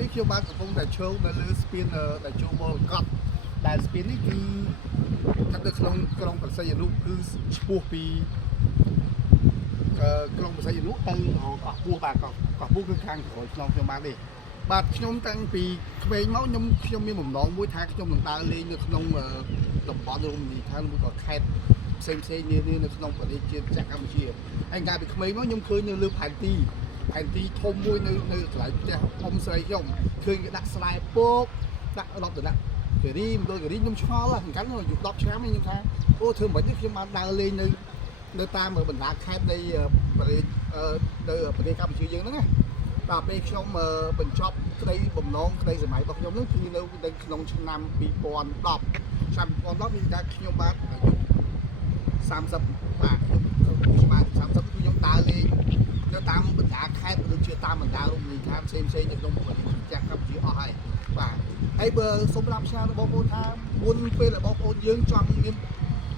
នេះខ្ញុំបានកំពុងតែឈោងនៅលើស្ពានដែលចូលបលកត់ដែលស្ពាននេះគឺស្ថិតនៅក្នុងក្រុងប្រសិទ្ធនុគឺឆ្ពោះពីក្រុងប្រសិទ្ធនុទៅកោះពោះបាទកោះពោះគឺខាងក្រោយខ្នងខ្ញុំបាននេះបាទខ្ញុំតាំងពីក្មេងមកខ្ញុំមានបំណងមួយថាខ្ញុំនឹងដើរលេងនៅក្នុងតំបន់រមណីយដ្ឋានមួយក៏ខេត្តផ្សេងនានានៅក្នុងប្រទេសជាតិកម្ពុជាហើយកាលពីក្មេងមកខ្ញុំឃើញនៅលើផែនទីធំមួយនៅកន្លែងផ្ទះអ៊ំស្រីខ្ញុំឃើញគេដាក់ស្លែពកដាក់10ដុល្លារការីមដូចការីខ្ញុំឆ្ងល់ហ្នឹងកាលនោះអាយុ10ឆ្នាំខ្ញុំថាអូធ្វើមិននេះខ្ញុំបានដើរលេងនៅតាមបណ្ដាខេត្តនៃប្រទេសកម្ពុជាយើងហ្នឹងណាបាទពេលខ្ញុំបញ្ចប់ក្តីបំណងក្តីសម័យរបស់ខ្ញុំហ្នឹងគឺនៅក្នុងឆ្នាំ2010ឆ្នាំ2010មានតែខ្ញុំបានអាយុ30បាទខ្ញុំបាន30គឺខ្ញុំដើរលេងនៅតាមបណ្ដាខេត្តដូចជាតាមបណ្ដារមណីយដ្ឋានផ្សេងនៅក្នុងប្រទេសជាតិកម្ពុជាអស់ហើយបាទហើយបើសូមរាប់ឆ្នាំបងប្អូនថាមុនពេលដែលបងប្អូនយើងចង់មាន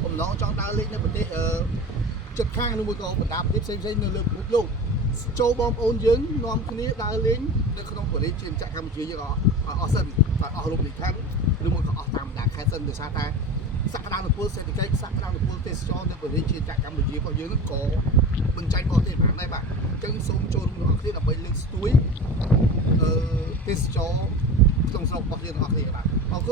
បំណងចង់ដើរលេងនៅប្រទេសជិតខាងឬមួយក៏បណ្ដាប្រទេសផ្សេងនៅលើពិភពលោកចូលបងប្អូនយើងនាំគ្នាដើរលេងនៅក្នុងប្រទេសជាតិកម្ពុជាយើងអស់សិនបាទអស់រមណីយដ្ឋានឬមួយក៏អស់តាមបណ្ដាខេត្តសិនដោយសារតែសក្តានុពលសេដ្ឋកិច្ចសក្តានុពលទេសចរនៅប្រទេសជាតិកម្ពុជារបស់យើងនឹងក៏បញ្ចេញបរទេសបានដែរបាទអញ្ចឹងសូមចូលរួមគ្នាដើម្បីលើកស្ទួយទេសចរក្នុងស្រុករបស់យើងទាំងអស់គ្នាបាទ